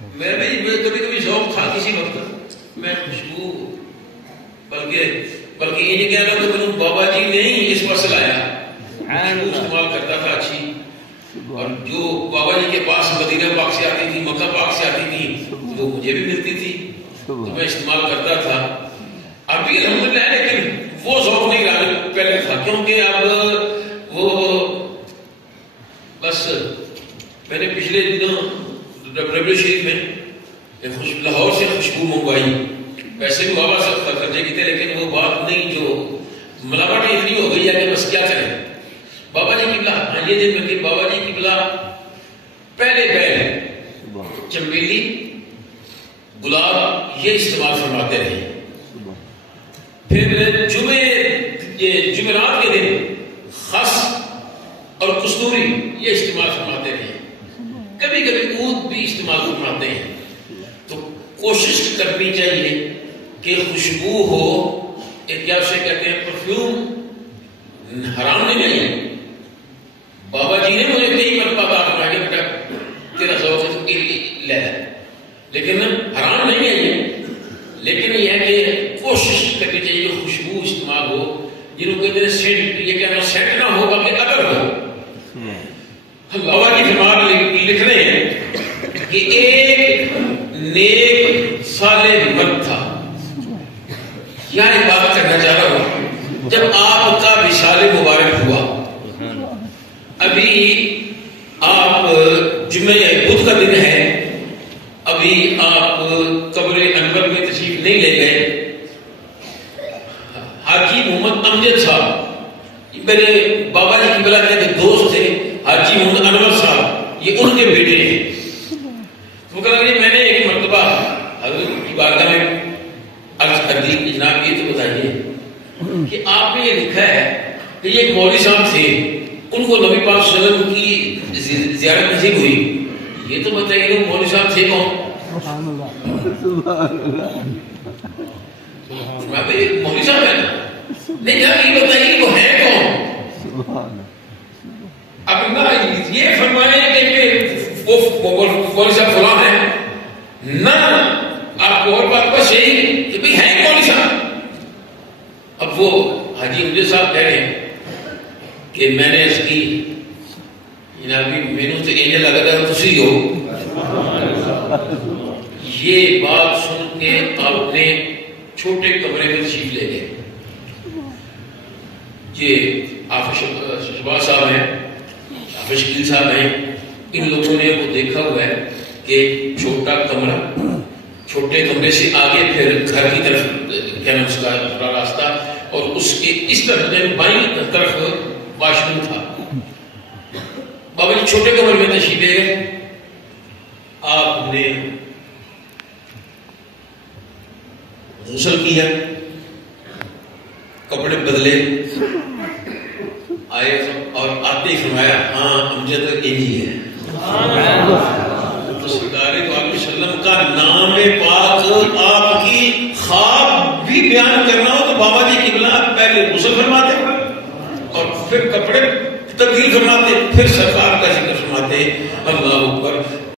میں کبھی کبھی ذوق تھا کسی وقت میں خوشبو بلکہ یہ نہیں کہنا کہ میں بابا جی نے ہی اس پاس لایا استعمال کرتا تھا اچھی. اور جو بابا جی کے پاس مدینہ پاک سے آتی تھی مکہ پاک سے آتی تھی وہ مجھے بھی ملتی تھی تو میں استعمال کرتا تھا. ابھی الحمدللہ لیکن وہ ذوق نہیں رہا پہلے تھا کیونکہ اب وہ بس میں نے پچھلے دنوں ربیع شریف میں لاہور سے خوشبو منگوائی. پیسے بھی بابا سے خرچے کی تھے لیکن وہ بات نہیں جو ملاوٹ اتنی ہو گئی ہے کہ بس کیا کریں. بابا جی قبلہ یہ دن میں بابا جی قبلہ پہلے چمیلی گلاب یہ استعمال فرماتے رہے. پھر جمعرات کے دن خس اور کستوری یہ استعمال فرماتے رہے. کبھی کبھی عود بھی استعمال فرماتے ہیں. تو کوشش کرنی چاہیے کہ خوشبو ہو ایک کیا اسے کہتے ہیں پرفیوم حرام نہیں ہے. بابا جی نے مجھے کئی مرتبہ کہا کہ بیٹا تیرا ذوق ہے تو لے لے لیکن حرام نہیں ہے یہ. لیکن یہ ہے کہ کوشش کرنی چاہیے کہ خوشبو استعمال ہو جنہوں کہتے ہیں سینٹ یہ کہنا سینٹ نہ ہو بلکہ اگر ہو. بابا جی فرمان لکھ رہے ہیں کہ ایک نیک صالح مرد تھا. یہاں ایک بات کرنا چاہ رہا ہوں جب آپ کا وصال مبارک ہوا ابھی آپ جمعہ بدھ کا دن ہے ابھی آپ قبر انور میں تشریف نہیں لے گئے. حاجی محمد امجد صاحب میرے بابا جی کی بلا کے دوست تھے. حاجی محمد انور صاحب یہ ان کے بیٹے ہیں. وہ کہا کہ میں نے ایک مرتبہ حضرت کی بارگاہ میں عرض کر دی کہ جناب یہ تو بتائیے کہ آپ نے یہ لکھا ہے کہ یہ ایک مولوی صاحب تھے ان کو نبی پاک صلی اللہ علیہ وسلم کی زیارت نصیب ہوئی. یہ تو بتائیے وہ مولوی صاحب تھے کون؟ مولوی صاحب ہے نہیں جب یہ بتائیے وہ ہے کون؟ اب یہ فرمائیں کہ وہ مولوی صاحب فلاں ہے نہ آپ کو اور بات بس یہی کہ بھائی ہے مولوی صاحب. اب وہ حاجی امجد صاحب کہہ رہے ہیں کہ میں نے اس کی جنابی مینو تو انج لگتا ہے تسی ہو. یہ بات سن کے آپ نے چھوٹے کمرے میں تشریف لے گئے. یہ آفش شہباز صاحب ہیں آفش شکیل صاحب ہیں ان لوگوں نے وہ دیکھا ہوا ہے کہ چھوٹا کمرہ چھوٹے کمرے سے آگے پھر گھر کی طرف کہنا اس کا پورا راستہ اور اس کے اس طرف بائیں طرف واش روم تھا. بابا جی چھوٹے کمرے میں تشریف لے گئے. آپ نے غسل کیا کپڑے بدلے آئے اور آتے ہی فرمایا ہاں امجد انجی ہے. سرکار دو عالم وسلم کا نام پاک آپ کی خواب بھی بیان کرنا ہو تو بابا جی قبلہ پہلے غسل فرماتے اور پھر کپڑے تبدیل فرماتے پھر سرکار